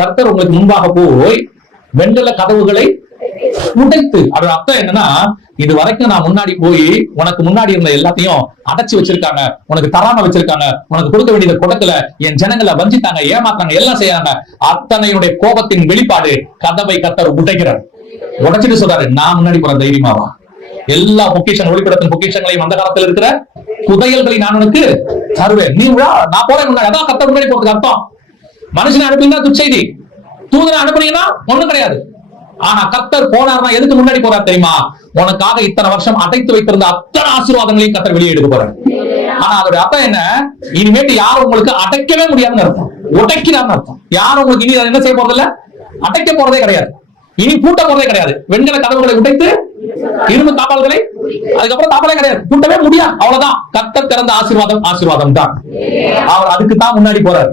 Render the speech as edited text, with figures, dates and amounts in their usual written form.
கர்த்தர் உங்களுக்கு முன்பாக போய் வெண்கல கதவுகளை உடைத்து. அதோட அர்த்தம் என்னன்னா, இது வரைக்கும் நான் முன்னாடி போய் உனக்கு முன்னாடி இருந்த எல்லாத்தையும் அடைச்சு வச்சிருக்காங்க, உனக்கு தராம வச்சிருக்காங்க, உனக்கு கொடுக்க வேண்டியதை கொடுக்கல, என் ஜனங்களை வஞ்சித்தாங்க, ஏமாத்தாங்க, எல்லாம் செய்யறாங்க. அத்தனையுடைய கோபத்தின் வெளிப்பாடு கதவை கர்த்தர் உடைக்கிறார். உடைச்சிட்டு சொல்றாரு, நான் முன்னாடி போற தைரியமாவா? எல்லா பொக்கிஷன் ஒளிப்படத்தின் பொக்கிஷங்களையும் அந்த காலத்தில் இருக்கிற புதையல்களை நான் உனக்கு தருவேன். நீ நான் போறேன் முன்னாடி. அதான் கர்த்தர் முன்னாடி போறதுக்கு அர்த்தம். மனுஷனை அனுப்பினா துச்செய்தி, தூதனை அனுப்புனீங்கன்னா ஒண்ணும் கிடையாது. ஆனா கர்த்தர் போனார்னா எதுக்கு முன்னாடி போறார் தெரியுமா? உனக்காக இத்தனை வருஷம் அடைத்து வைத்திருந்த அத்தனை ஆசீர்வாதங்களையும் கர்த்தர் வெளியே எடுக்க போறார். ஆனா அதோட அர்த்தம் என்ன? இனிமேட்டு யாரும் உங்களுக்கு அடைக்கவே முடியாதுன்னு அர்த்தம், உடைக்கிறான்னு அர்த்தம். யாரும் உங்களுக்கு இனி என்ன செய்ய போறது இல்ல, அடைக்க போறதே கிடையாது, இனி பூட்ட போறதே கிடையாது. வெண்கல கதவுகளை உடைத்து இரும்பு தாப்பால்களை, அதுக்கப்புறம் தாப்பாலே கிடையாது, பூட்டவே முடியாது. அவ்வளவுதான். கர்த்தர் திறந்த ஆசீர்வாதம் ஆசீர்வாதம் தான். அவர் அதுக்கு தான் முன்னாடி போறாரு.